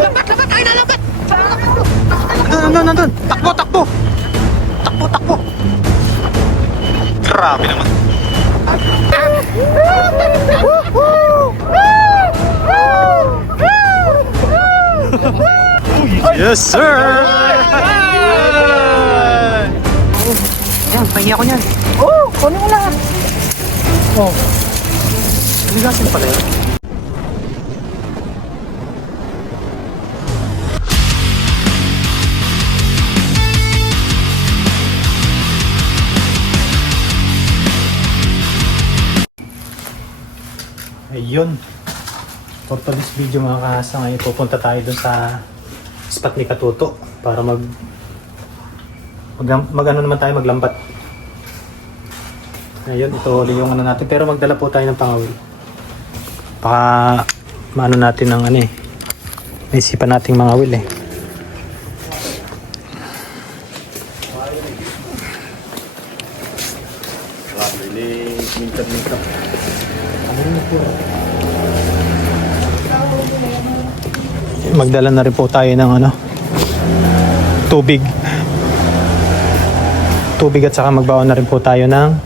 Lambat, lambat, tayo na lambat. Nandun. Takbo, takbo. Takbo, takbo. Grabe naman. Yes, sir! Ayan, pahingi ako niyan. Kunin mo lang. Ligasin pala yun. Ayun. For today's video mga kahasa, ngayon pupunta tayo dun sa spot ni Katuto para mag ano naman tayo, maglambat. Ayun, ito ulit yung ano natin, pero magdala po tayo ng pangawil. Baka maano natin ng ano eh, naisipan nating mangawil eh. Magdala na rin po tayo ng ano, tubig at saka magbaon na rin po tayo ng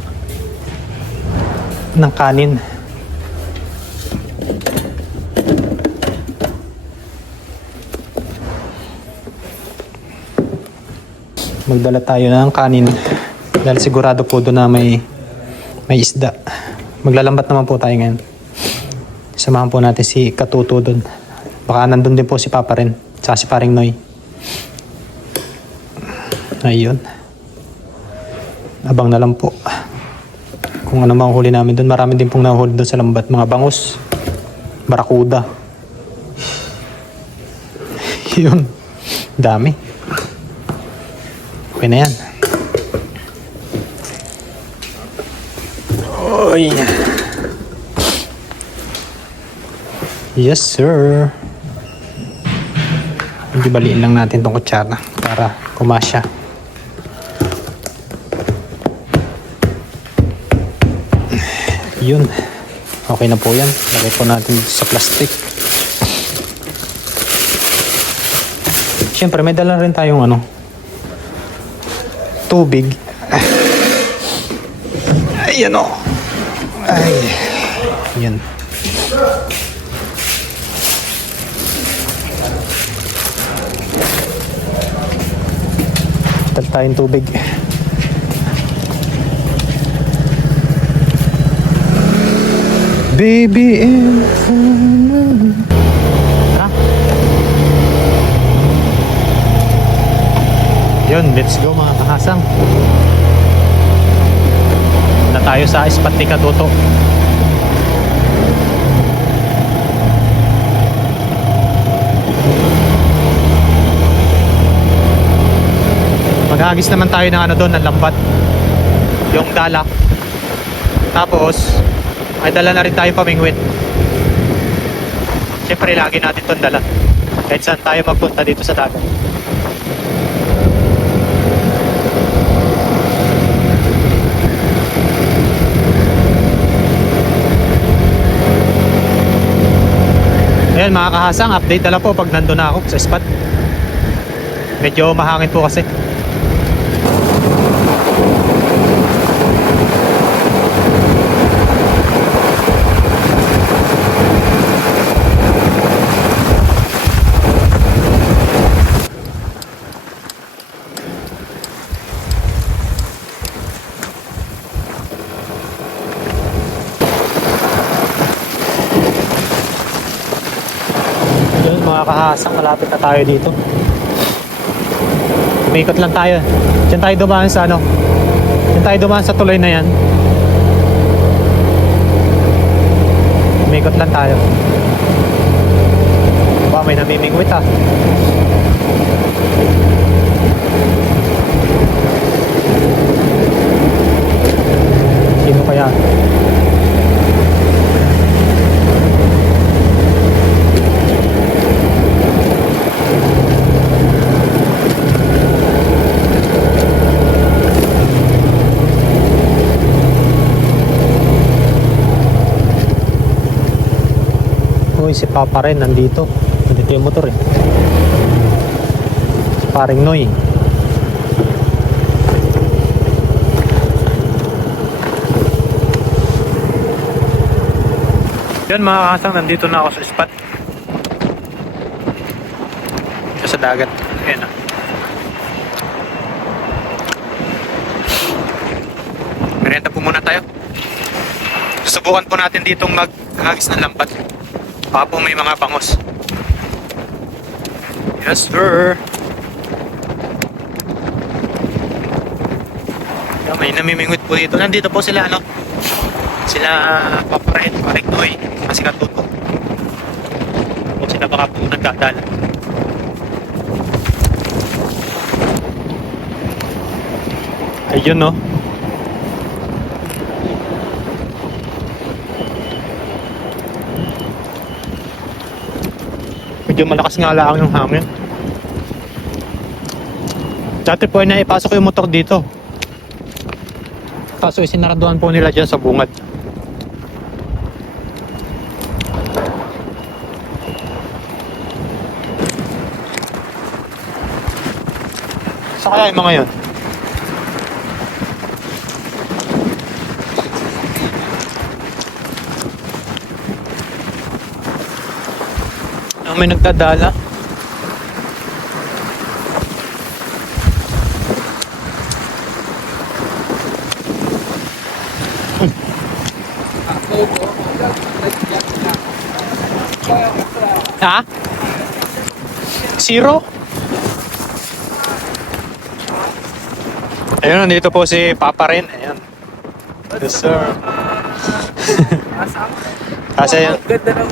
kanin. Magdala tayo ng kanin dahil sigurado po doon na may isda. Maglalambat naman po tayo ngayon. Samahan po natin si Katuto doon. Baka nandun din po si Papa rin, tsaka si Paring Noy. Ayun. Abang na lang po kung ano mga huli namin doon. Marami din pong nahuli doon sa lambat. Mga bangus, barakuda. Yun. Dami. Okay na yan. Oy. Yes, sir. Hindi baliin lang natin tong kutsara para kumasya. Yun. Okay na po yan. Lagay po natin sa plastic. Siyempre, may dala rin tayong ano, tubig. Ayan o. Ay. Yan. Tal tayong tubig. Baby in ha? Yun, let's go mga kahasang. Na tayo sa spot ni Katuto. Maghagis naman tayo ng ano doon, ng lambat, yung dala. Tapos ay dala na rin tayo pamingwit. Siyempre lagi natin itong dala kahit saan tayo magpunta dito sa dagat. Ayan mga kahasang, update na lang po pag nandun na ako sa spot. Medyo mahangin po kasi. Mga kahasang, malapit na tayo dito. Umikot lang tayo. Diyan tayo dumaan sa ano, diyan tayo dumaan sa tuloy na yan. Umikot lang tayo. Ba, may namimingwit ah. Sino kaya? Si Papa rin nandito yung motor eh. Si paring Noy. Yan mga kasang, nandito na ako sa spot. Dito sa dagat. Ayan na. Merienda po muna tayo. Susubukan po natin ditong maghagis ng lambat. Baka po may mga bangos. Yes sir. Yan, may namimingwit po dito. Nandito po sila ano. Sila Paparet, Paring Noy, kasi Katuto. O sila baka po nagdadala. Ayun no. Medyo malakas nga lang yung hangin. Dati po ay naipasok yung motor dito. Kaso isinaraduhan po nila dyan sa bungad. Sa kaya yung mga yun? May nagdadala. Ha? Zero? Ayun, nandito po si Papa rin. Ayan. Yes, sir. Kasi yun. Ganda ng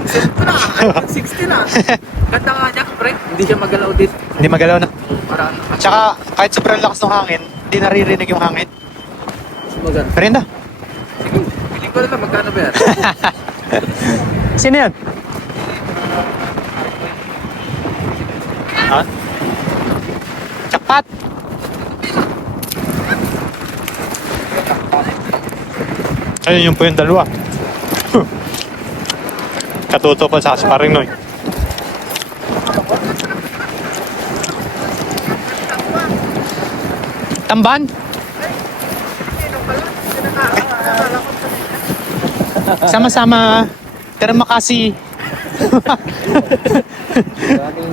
60 na. Ganda nga niya, pre. Hindi siya magalaw din. Hindi magalaw na. Parang Tsaka kahit sobrang lakas ng hangin, hindi naririnig yung hangin. maganda. Merienda. Sige, piling ko na lang magkano ba yan? Sino yan? Ha? Jackpot! Ayun yung po yung dalawa. Katuto pa sa Paring Noy. Tamban? Sama-sama. Terima kasih. Daming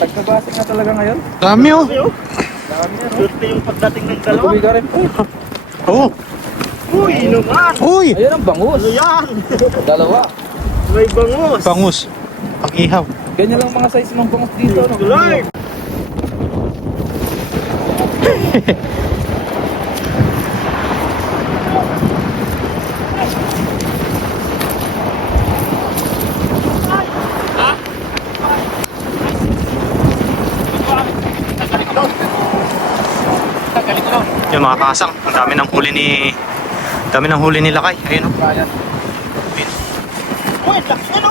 tagkabasa nga talaga ngayon. Dami oh. Dami yan. Swerte yung pagdating ng dalawa. Tubiga rin po. Oh. Uy, inuman! Uy! Ayun ang bangus. Ano yan? Dalawa. May bangus. Bangus. Pag-ihaw. Ganyan lang mga size ng bangus dito. No? Lord! Yung mga kasang, ang dami ng huli ni Lakay. Ayun oh. Uy, laki ano?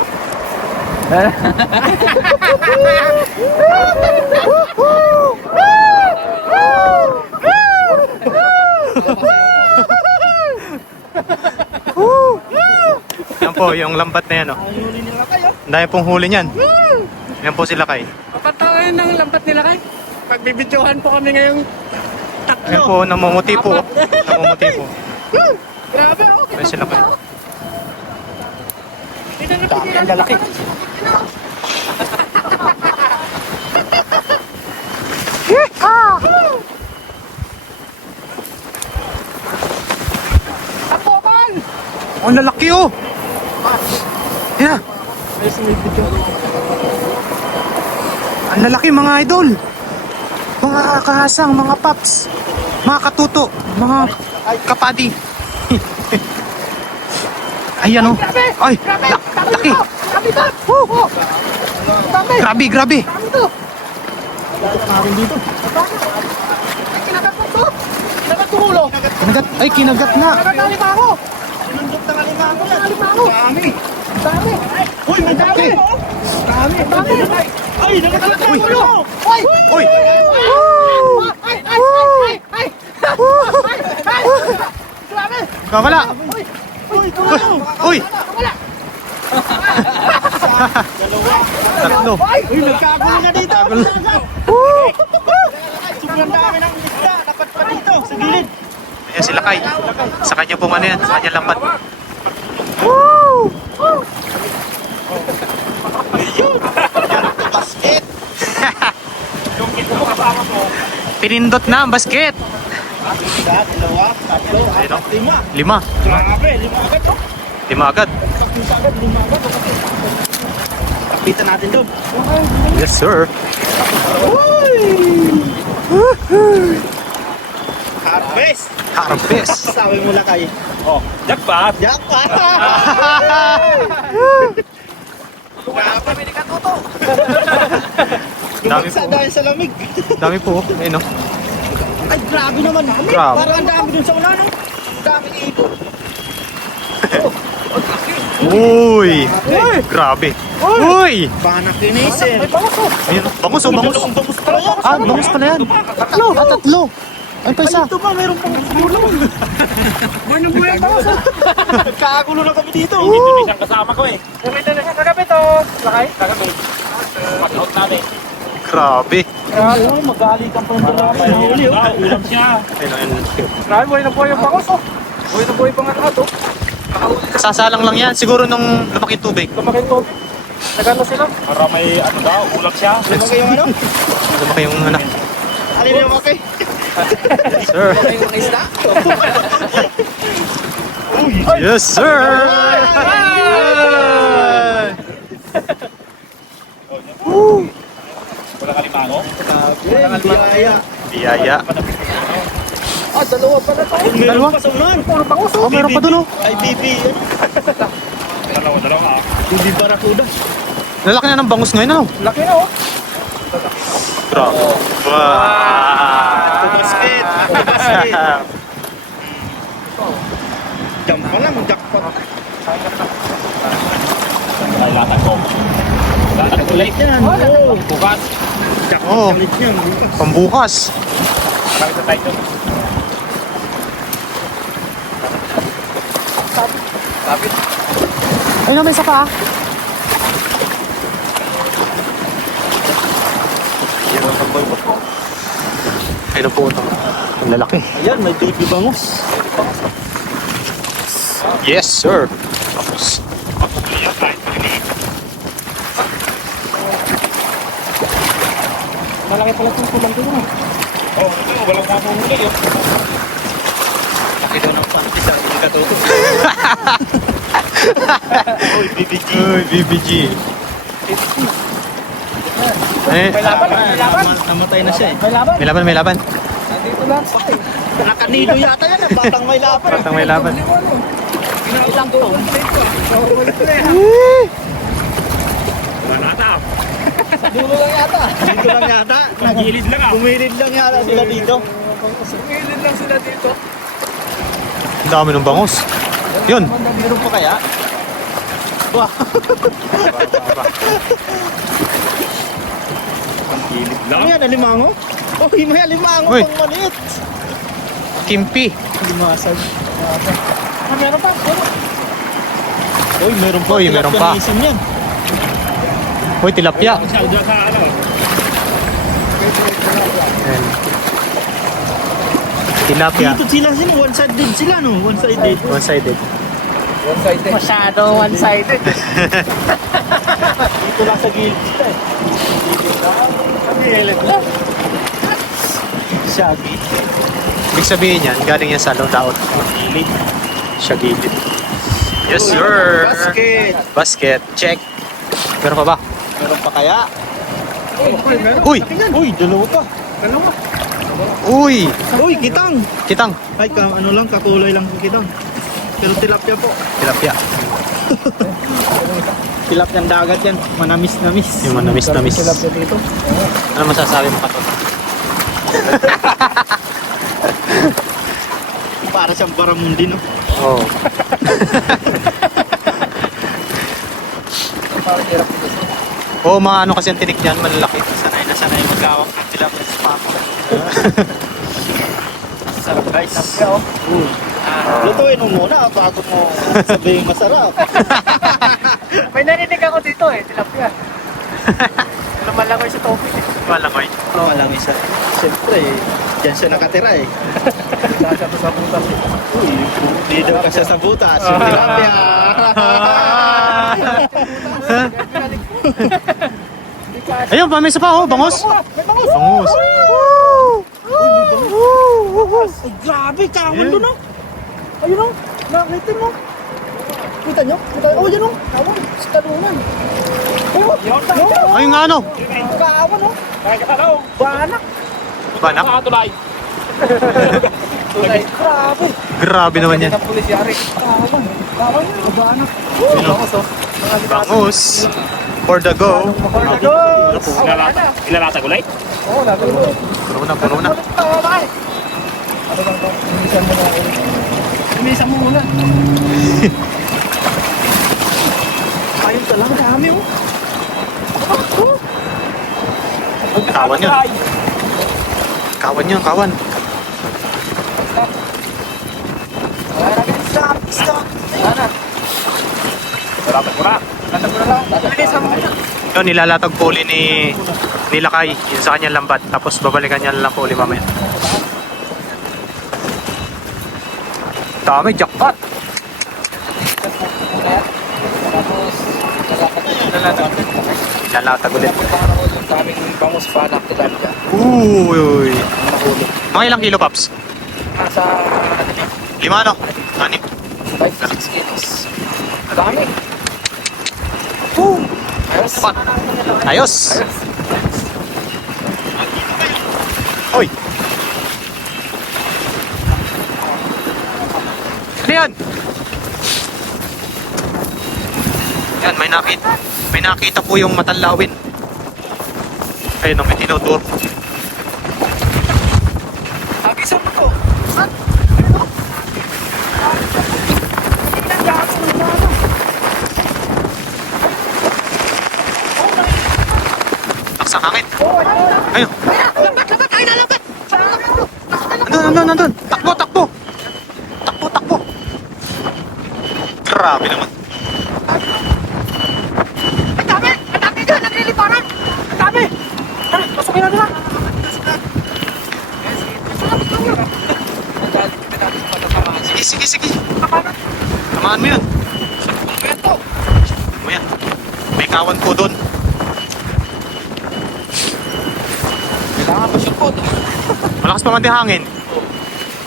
Yan po, yung lambat na yan oh. Huli nila kayo. Ang dami pong huli niyan. Yan po si Lakay. Papantawain ng lambat nila kayo. Pagbibidyohan po kami ngayong tatlo. Yan po, namumuti po. Namumuti po. Grabe ako. Ayun si Lakay. Dami ang lalaki. Apokan! Ang lalaki oh! Yan. Ay, sumibidyo. Ang lalaki mga idol. Mga kahasang, mga paps. Mga katuto. Mga kapadi. Ayan oh. Ay, laki. Grabe ba? Dami. Grabe, grabe. Dami to. Ay, kinagat mo to. Kinagat ko ulo. Kinagat, ay kinagat na. Nakadali pa ako. Sinundot na kalima ako yan. Nakadali pa ako. Dami. Dami. Uy, may dami. Dami. Dami. Ay, nagkakalat Uy. ang ulo. Ay! Uy! Ay! Ay! Ay! Ay! Grabe! Kawala! Uy, tulong. Uy! Wala! tatlo. Uy, nagkagulo na dito. Sobrang dami ng isda. Dapat pa dito, sa gilid. Ayan sila Kay. Sa kanya pong ano yan, sa kanya lambat. Basket. Pinindot na ang basket. Isa, dalawa, tatlo, Ayun, apat, lima. Lima. Grabe, lima agad. Oh. Lima agad. Isa agad, lima agad. Pakita natin doon. Yes, sir. Harvest. Harvest. Sabi mo lang kayo. Oh, jackpot! Jackpot! Grabe, may katuto. Dami Lumagsa po. dahil sa lamig. Dami po. Ayun o. Ay, grabe naman. Grabe. Parang ang dami dun sa una, no? Ang dami ibon. Uy! Grabe. Uy! Baka nakinisin. May bangus, oh. Ayun, bangus o bangus. Bangus pala yan. Ah, bangus pala yan. Tatlo. Ah, tatlo. Ay, pa isa. Ito pa, mayroon pang gulong. Buhay ng buhay ang bangus. Nagkakagulo na kami dito. Ito isang kasama ko eh. Kumita na siya kagabi to. Lakay? Kagabi. Pag-out natin. Grabe. Grabe, magali kang pandarama na huli, oh. Ulam siya. Ayun, ayun. Grabe, buhay na buhay ang bangus oh. Buhay na buhay pang lahat oh. Sasalang lang yan. Siguro nung lumaki tubig. Lumaki yung tubig. Nagano sila? Para may ano daw, ulam siya. Lumaki yung ano? Lumaki yung anak. Alin yung lumaki? Sir. Lumaki yung isda? Yes, sir. Wala kalimango. Grabe, biyaya. Biyaya. Ah, dalawa pala to. Dalawa? Meron pa sa unahan. Puro bangus, Oh, meron pa dun oh. Ay, bibi. Dalawa ah. Bibi barakuda. Lalaki na ng bangus ngayon ano? Laki na oh. Grabe. Wow. Basket. Basket. Jump pa lang, jackpot. Ay, latag ko. Latag ko late. Yan, oh. Bukas. Oh, Kalit niyan. pambukas. Bakit sa tayo? Kapit. Ay, may isa pa. Yan ang pagbalbot ko. Ayun po ito. Ang lalaki. Ayan, may baby bangus. Yes, sir. Tapos. Malaki pala itong kulang ko na. Oh, ito, walang mapuhuli yun. Pakita ng panty sa hindi katutok. Uy, BBG. Uy, BBG. Eh, May laban, may laban. Namatay na siya eh. May laban. may laban, may laban. Nandito lang. Nakanido yata yan. Batang may laban. Batang may laban. Ilang to? Manata. Dulo lang yata. Dito lang yata. Gilid lang ah. Bumilid lang yata sila dito. Gilid lang sila dito. Ang dami ng bangus. Yun. Meron pa kaya? Wah. Gilid Ano lang. yan? Alimango? Oh, may alimango Uy. pang maliit. Kimpi. Limasag. Ah, meron pa. Uy, meron pa. Uy, meron pa. Tilapia yan. Uy, tilapia. Siya doon sa ano. Ayan. Tilapia. Dito sila sila. One-sided sila, no? One-sided. One-sided. One-sided. Masyado one-sided. Dito lang sa gilid sila eh. Ang gilid lang. Shaggy. Ibig sabihin yan, galing yan sa laot. Gilid. Siya gilid. Yes, sir. Basket. Basket. Check. Meron pa ba? Meron pa kaya? Meron. Uy! Uy, dalawa pa. Dalawa. Uy! Uy, kitang. Kitang. Ay, ano lang, kakulay lang po kitang. Pero tilapia po. Tilapia. Tilapia ng dagat yan. Manamis-namis. Yung manamis-namis. Tilapia dito. Ano masasabi mo ka to? Para siyang baramundi, no? Oo. Parang hirap dito. Oo, mga ano kasi ang tinik niyan, malalaki. Sanay na sanay magkawak ng tilapia sa pako. Sarap guys. Lutuin mo muna bago mo sabihin masarap. May narinig ako dito eh, tilapia. Lumalangoy sa topic. Malangoy. Oo, lang isa. Siyempre, dyan siya nakatira eh. Nasa to sa butas. Uy, di daw ka siya sa butas. Yung tilapia. Ayun, pa, may isa pa, oh, bangos. May bangus. Bangus. Ay, grabe, kawan doon, no? Ayun, no? Nakita mo? Kita nyo? Kita, oh, yan, no? Kawan, sa talungan. Oh, yun, no? Ayun nga, ano? Kawan, no? Kaya ka talaw. Banak. Banak? Tulay. Tulay. Grabe. Grabe naman yan. Ang pulis yari. Kawan. Kawan yun. Banak. Bangus, oh. Bangus. For the go. Ilalata gulay? Oo, lalata. Puno na, puno na. Ano bang to? Imisan mo na. Imisan mo muna. Ayun ka lang, dami mo. Kawan yun. Kawan yun, kawan. Stop, stop. Ano? Latag mo na. Latag mo na lang. Imisan mo muna. Yun, nilalatag po uli ni Lakay. Yun sa kanyang lambat. Tapos babalikan niya lang po uli mamaya. Dami, jackpot. Nilalatag ulit. Daming bangus panak nila dyan. Uy. Mga ilang kilo, Paps? Nasa 5, no? 6. 5 to 6 kilos. Dami. Ayos. Pat. Ayos. Uy. Ano yan? Yan, may nakita po yung matanlawin. Ayun, may tinuturo. Abisan mo to. Laksang hangin. Ayun. Nandun. Takbo. Takbo. Grabe naman. Ang dami dyan, nagliliparan. Ang dami. Tara, pasukin natin na. Sige. Tamaan mo yun. Ito. Mo yan. May kawan po doon. Kailangan pa siyang pod. Malakas pa man di hangin.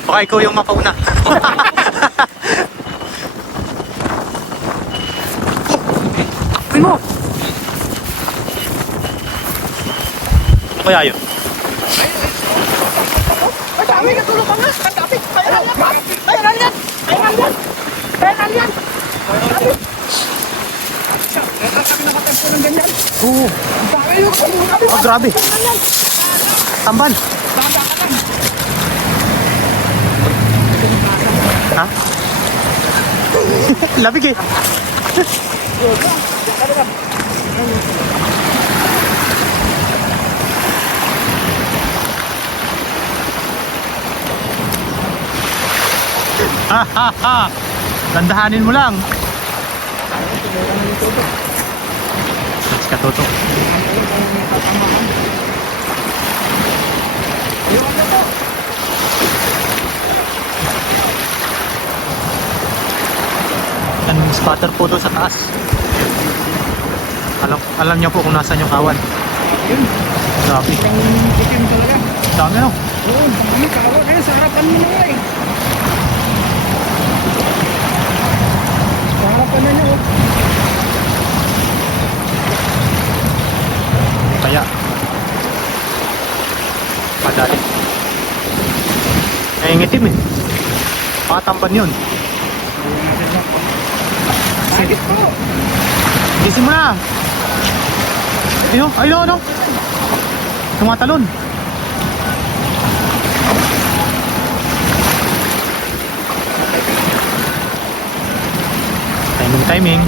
Baka ikaw yung mapauna. Takpin mo. Ano kaya yun? Ang dami, natulog ka nga. Ang dami. Ayan yan. Ang nakatempo ng ganyan. Oo. Ang dami yung Oh, grabe. Tambal. Ha? Labig eh. Ha. Dandahanin mo lang. Let's katuto. Anong spotter po doon sa taas. Alam niyo po kung nasaan yung kawan. Yun. Grabe. Ang itim talaga. Dami no? Oo, dami kawa. Kaya sa harapan mo na nga eh. Sa harapan na niyo. Kaya. Madali. Ay, ngitim eh. Pakatampan yun. Sakit po. Gising mo na. Ayun, ano? Tumatalon. Timing.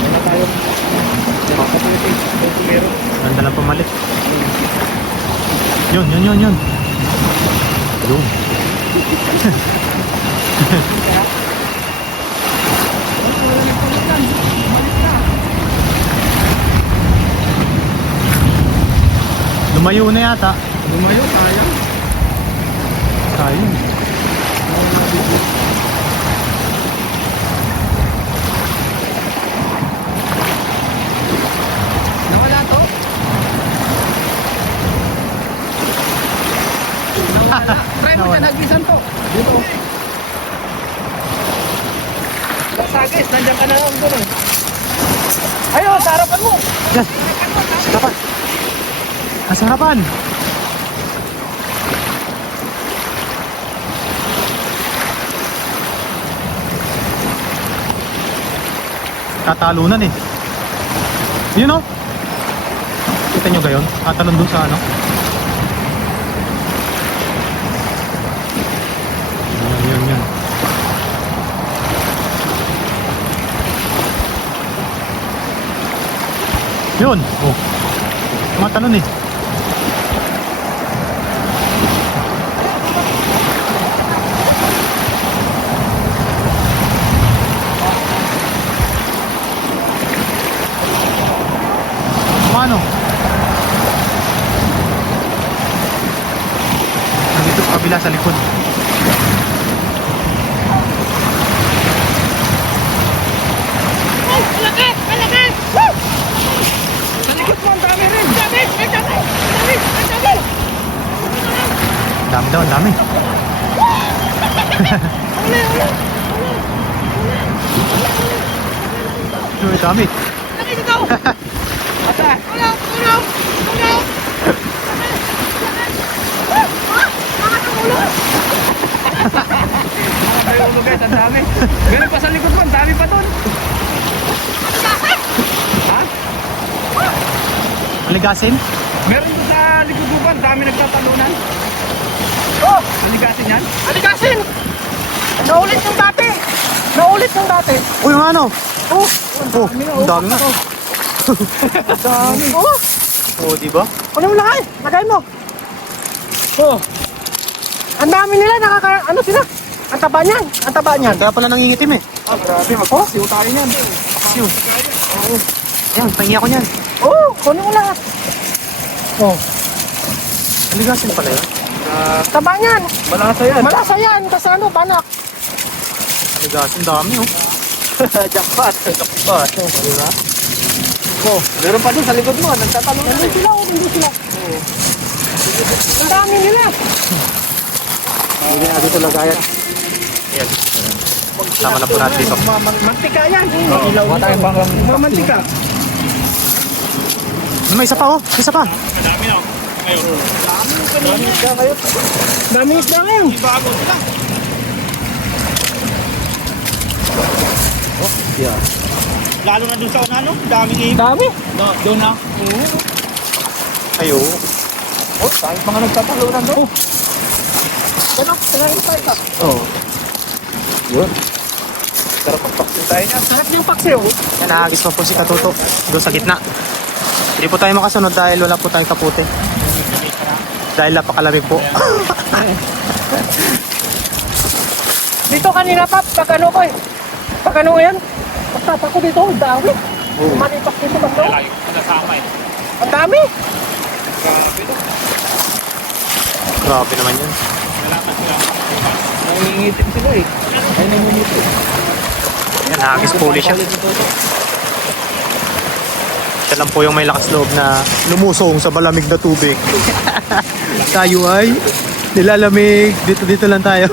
Wala tayo. Kapalitin. Meron. Ganda lang pumalit. Yun. Yun. Lumayo na yata. Lumayo, sayang. Sayang. Nawala to? Nawala. Try mo dyan, hagisan to. Dito. Sagis, nandiyan ka na lang doon. Ayun, sa harapan mo. Yan. Sarapan. Nasa harapan. Tatalunan eh. Yun o. Kita nyo gayon? Tatalon dun sa ano? Yun. Yun. Oh. Tumatalon eh. Paano? Nandito sa kabila sa likod. Sa likod mo, ang dami rin. Dami. Dami daw, ang dami. Uy, dami. Ata. Mga ulo guys, ang dami. Ganun pa sa likod mo, ang dami pa doon. Ha? Aligasin? Meron doon sa likod mo ba, ang dami nagtatalunan. Oh! Aligasin yan? Aligasin! Naulit yung dati. Uy, yung ano? Oh! Oh, ang dami nga. Ang dami. Oh! Oh, di ba? Ano mo lagay? Lagay mo. Oh! Ang dami nila, ano sila? Ang taba niyan. Kaya pala nangingitim eh. Ah, grabe. Magpasiw tayo niyan. Siyo. Ayan, pahingi ako niyan. Oh! Kunin mo lahat. Oh! Aligasin pala yun. Taba niyan. Malasa yan. Malasa yan. Kasi ano, banak. Aligasin, dami oh. Jackpot. Diba? Oh, meron pa dun sa likod mo. Nagtatalong na. Hindi sila. Ang dami nila. Hindi na dito lagayan. Ayan. Sama na po natin dito. Mantika yan. Ilaw tayong banglang mantika. May isa pa oh. Isa pa. Dami isda ngayon. Yeah. Lalo na dun sa ano, daming ibon. Dami. Doon na. Ayo. Oh, dahil mga nagtatalunan doon. Ano? Kailangan tayo ka. Oh. Yun. Sarap ang paksin tayo niya. Sarap yung paksiw. Yan, nahagis pa po si Katuto. Doon sa gitna. Hindi po tayo makasunod dahil wala po tayong kaputi. Dahil napakalamig po. Dito kanina pa, pag ano ko eh. Pag ano yan? Pagtata ko dito, dawi. Manipak dito ba ito? Ang dami. Grabe naman yun. Nangingitim sila eh. Ay, nangingitim. Yan, nahagis po ulit siya. Siya lang po yung may lakas loob na lumusong sa malamig na tubig. Tayo ay nilalamig. Dito lang tayo.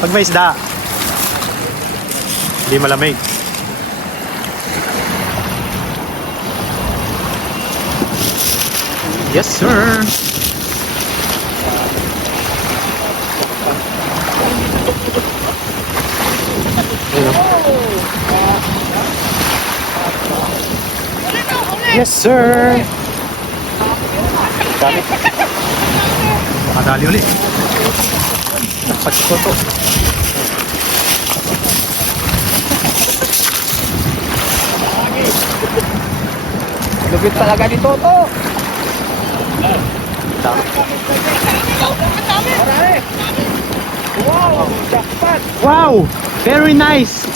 Pag may isda, hindi malamig. Yes, sir. Yes, sir. Dami. Makadali ulit. Pagkoto. Lupit talaga ni Toto. Dami. Marami. Wow, jackpot. Wow! Very nice!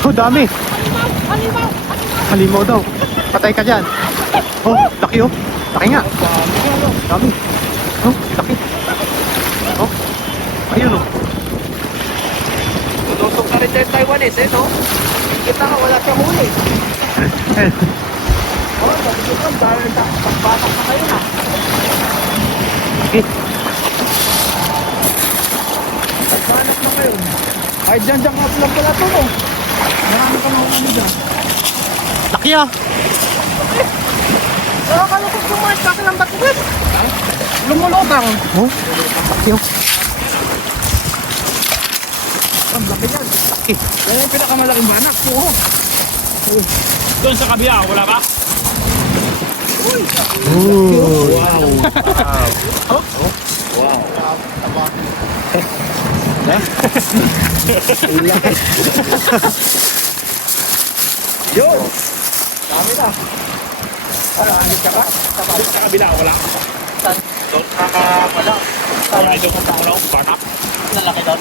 Oh, dami. Halimaw daw. Patay ka dyan. Oh, laki oh. Laki nga. Dami. Oh, laki. Oh, ayun oh. Tutusok na rin tayo Taiwanese, no? Kita ka, wala siyang huli. Oh, sabi ko lang, dahil pagbatak na kayo na. Eh, Pagbatak na kayo. Ay, dyan ka lang pala ito, no? Marami ka na ano dyan. laki ah. Nakakalukot yung mga kakilambat ko, Brett. Lumulutang. Oh, laki oh. Ang laki yan. Laki. Yan yung pinakamalaking banak. Oo. Doon sa kabila, wala ba? Ooh. Yo! Dami na. Ano, anit ka ba? Doon sa kabila, wala. Saan? Doon wala. Wala doon sa wala akong banak. Lalaki doon.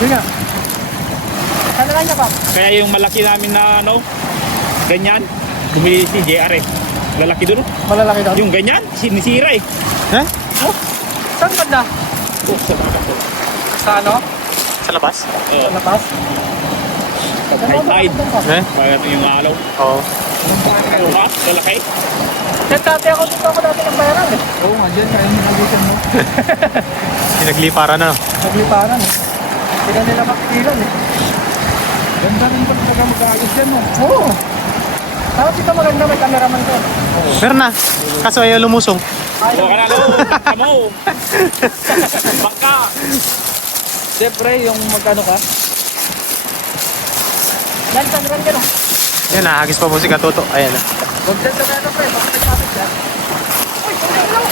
Yun nga. Saan na niya ba? Kaya yung malaki namin na ano, ganyan, bumili si JR eh. Lalaki doon. Malalaki doon. Yung ganyan, sinisira eh. Eh? Saan banda? Oh, sa baba ko. Sa ano? Sa labas? Sa labas? High tide. Eh? Kaya yung alaw. Oo. Ano ba? Lalaki? Diyan dati ako dito ako dati ng bayaran eh. Oo nga, dyan kaya nilitan mo. Pinagliparan na. Nagliparan eh. Hindi na nila makikilan eh. Ganda rin ba talaga mag-aagos dyan mo? Oo. Tapos ito maganda, may cameraman ko. Meron na. Kaso ayaw lumusong. Huwag ka na lo. Kamo. Bangka. Siyempre, yung magkano ka? Yan, cameraman ka no? Yan, nahagis pa po si Katuto. Ayan na. Huwag dyan sa ano pre, bakit nagpapit yan? Uy, tumulong lang!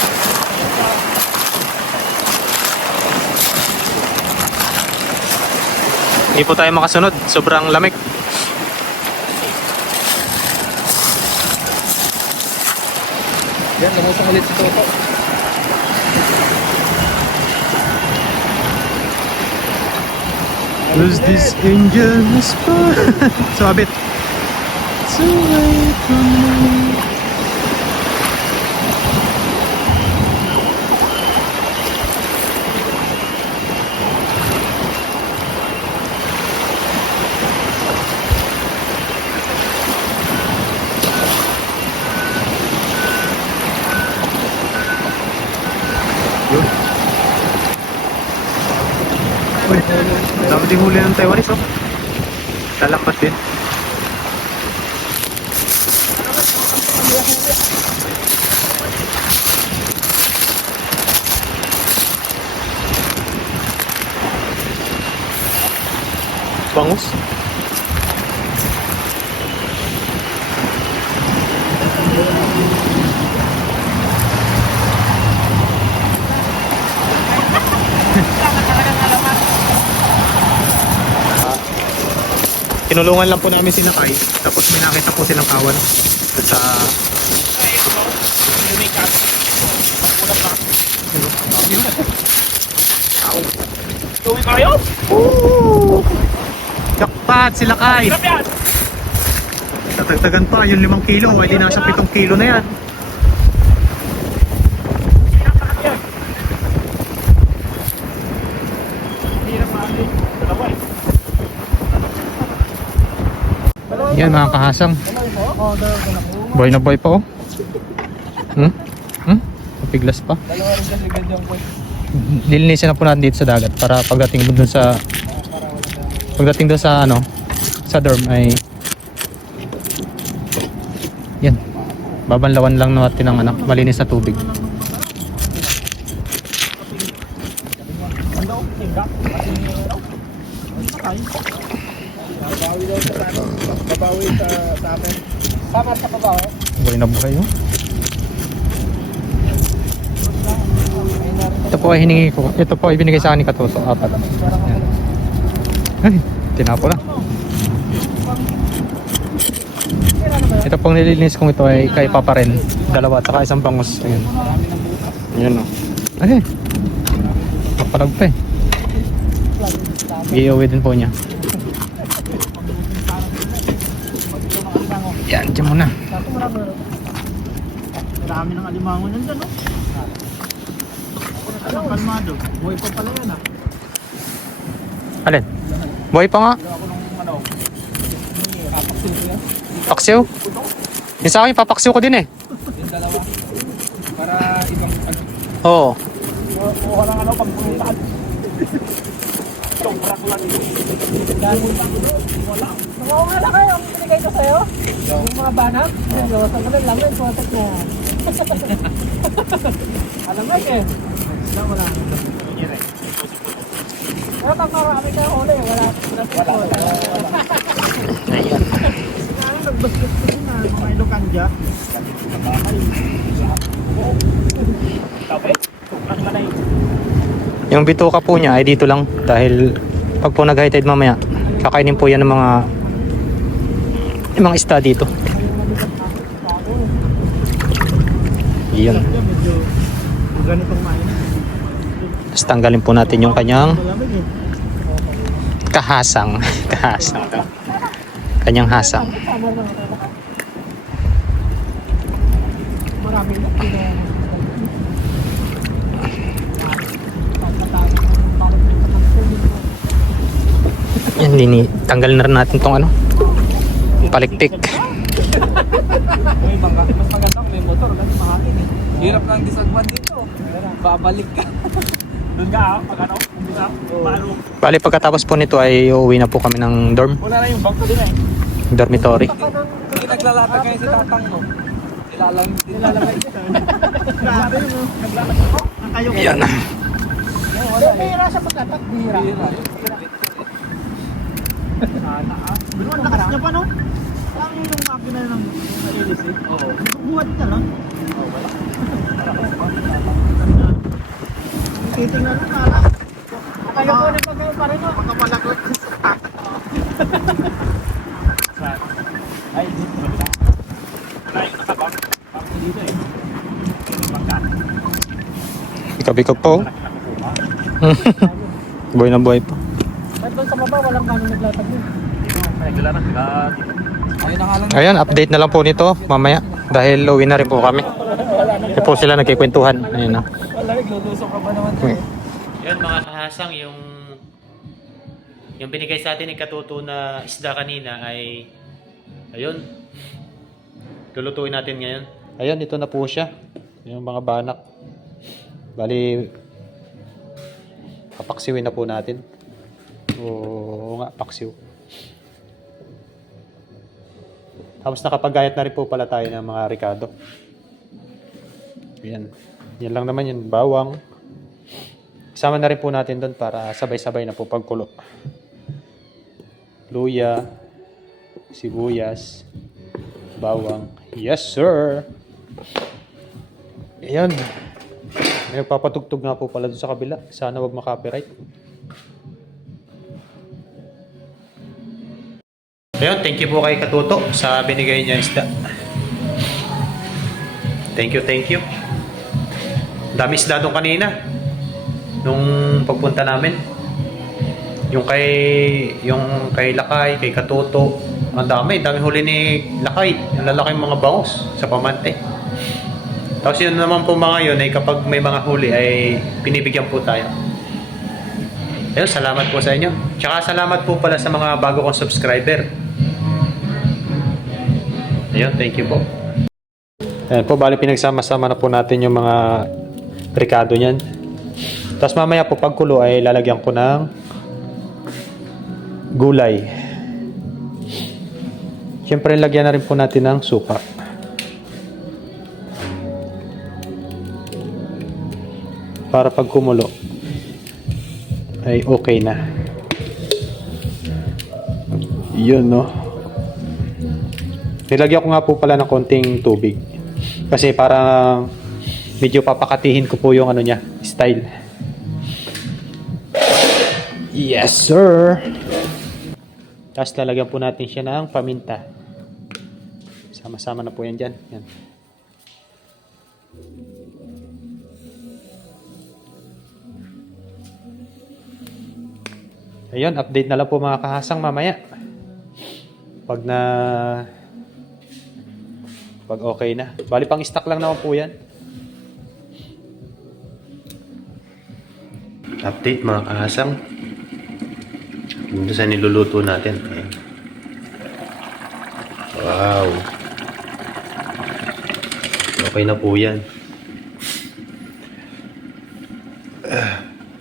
Hindi po tayo makasunod. Sobrang lamig. Yan, lumusong ulit si Toto. Who's this angel whisper? Sumabit. It's away from me. Yun. Uy, dami ding huli ng Taiwanese oh. Lalampas din. Bangus. Tinulungan lang po namin si Nakay. Tapos may nakita po silang kawan. Doon sa... Tuwi kayo? Jackpot sila Kay! Hirap yan. Tatagtagan pa yung 5 kilo. Ay di nasa 7 kilo na yan. Hirap namin. Dalawa eh. Yan mga kahasang. Oo, dalawa ko. Boy na boy pa oh. Piglas pa. Dalawa rin kasi ganyan ko. Lilinisin na po natin dito sa dagat para pagdating mo dun sa ano sa dorm ay yan, babanlawan lang natin ng malinis na tubig. Babawi sa amin. Sama sa kabaho. Buhay na buhay oh. Ito po ay hiningi ko. Ito po ay binigay sa akin ni Katuto. 4. Yan. Ay, tinapo na. Ito pong nililinis kong ito ay kay Papa Ren. 2 at saka 1 bangus. Ayun. Ayun o. Ay, mapalag pa eh. Giveaway din po niya. Yan, dyan muna. Ako marami na. Marami ng alimango yan dyan, no? Ako na kalmado. Buhay pa pala yan, Alin? Buhay pa nga. Ako nung ano, kapaksin ko yan. Paksiw? Yung sa akin, papaksiw ko din eh. Yung dalawa. Para ibang ano. Oo. Kuha ng ano, pagbunutan. Sobra ko lang ito. Wala. Wala kayo, ang pinigay ko sa'yo? Yung mga banat? Seryoso ko lang lamin, potek na yan. Alam mo eh. Wala. Pero pag marami ka huli, wala. Ayun. Ano, nagbasbas ko din na mga ilokan dyan. Yung bituka po niya ay dito lang dahil pag po nag-high tide mamaya, kakainin po yan ng mga isda dito. Yun. Medyo ganitong mainit. Tapos tanggalin po natin yung kanyang Malamig eh. kahasang. Kahasang. Kanyang hasang. Marami na. Yan, tanggalin na rin natin tong ano. Palikpik. May bangka. Mas maganda kung may motor kasi mahangin eh. Hirap ng disagwan dito. Babalik ka. Doon ka, pag ano, hindi na, paano, Bali pagkatapos po nito ay uuwi na po kami ng dorm. wala na yung bangko din eh. Dormitory. Pag naglalatag kayo sa tatang mo, Nilalagay dito. Grabe yun, no? Naglalagay ko. Nakayo ko. Yan. Bihira siya pagkatak. Bihira. Ang lakas niya pa, no? Parang yung makina ng Ailis eh. Oo. Buhat ka lang. Oo, wala. Titingnan na pala. Kaya po na pag pa rin, no? Makamalaglag sa stock. Ay, dito na bila. Wala yung nakabang. Bangko dito eh. Bangka. Bikab-bikab po. Buhay na buhay pa. Kahit doon sa baba, walang kano naglatag yun. Dito, regular na sila. ayun na nga lang. Ayan, update na lang po nito mamaya. Dahil uwi na rin po kami. Ito po sila nagkikwentuhan. Ayun na. Wala, naglulusok ka ba naman dyan? Yan mga kahasang, yung binigay sa atin ni Katuto na isda kanina ay ayun. Lulutuin natin ngayon. Ayun, ito na po siya. Yung mga banak. Bali, papaksiwin na po natin. Oo nga, paksiw. Tapos nakapagayat na rin po pala tayo ng mga ricado. Yan. Yan lang naman yun. Bawang. Isama na rin po natin doon para sabay-sabay na po pagkulo. Luya. Sibuyas. Bawang. Yes, sir! Ayan. May nagpapatugtog nga po pala doon sa kabila. Sana wag makopyright. Ayun, thank you po kay Katuto sa binigay niya isda. Thank you, thank you. Dami isda doon kanina. Nung pagpunta namin. Yung kay Lakay, kay Katuto. Ang dami huli ni Lakay. Yung lalaking mga bangus sa pamante. Tapos yun naman po mga yun ay kapag may mga huli ay pinibigyan po tayo. Ayun, salamat po sa inyo. Tsaka salamat po pala sa mga bago kong subscriber. Ayun, thank you po. Ayan po, bali pinagsama-sama na po natin yung mga ricado niyan. Tapos mamaya po pagkulo ay lalagyan ko ng gulay. Siyempre lagyan na rin po natin ng suka. Para pag kumulo ay okay na. Yun, no? Nilagyan ko nga po pala ng konting tubig. Kasi para medyo papakatihin ko po yung ano niya, style. Yes, sir! Tapos lalagyan po natin siya ng paminta. Sama-sama na po yan dyan. Yan. Ayun, update na lang po mga kahasang mamaya. Pag Pag okay na. Bali pang stock lang naman po yan. Update mga kahasang. Dito sa niluluto natin. Ayan. Wow. Okay na po yan.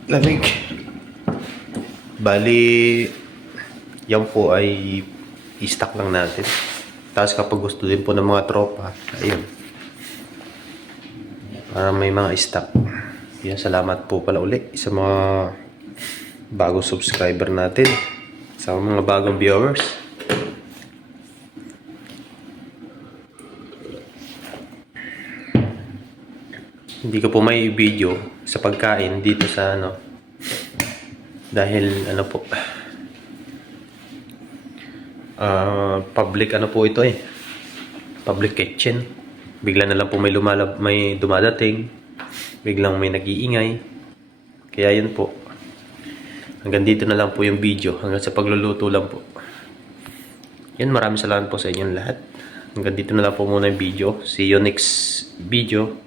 Lamig. Bali, yan po ay i-stock lang natin. Tapos kapag gusto din po ng mga tropa, ayun. Para may mga stock. Yan, salamat po pala uli sa mga bagong subscriber natin. Sa mga bagong viewers. Hindi ko po may video sa pagkain dito sa ano. Dahil ano po. Public ano po ito eh. Public kitchen. Bigla na lang po may dumadating. Biglang may nag-iingay. Kaya yun po. Hanggang dito na lang po yung video. Hanggang sa pagluluto lang po. Yan, maraming salamat po sa inyong lahat. Hanggang dito na lang po muna yung video. See you next video.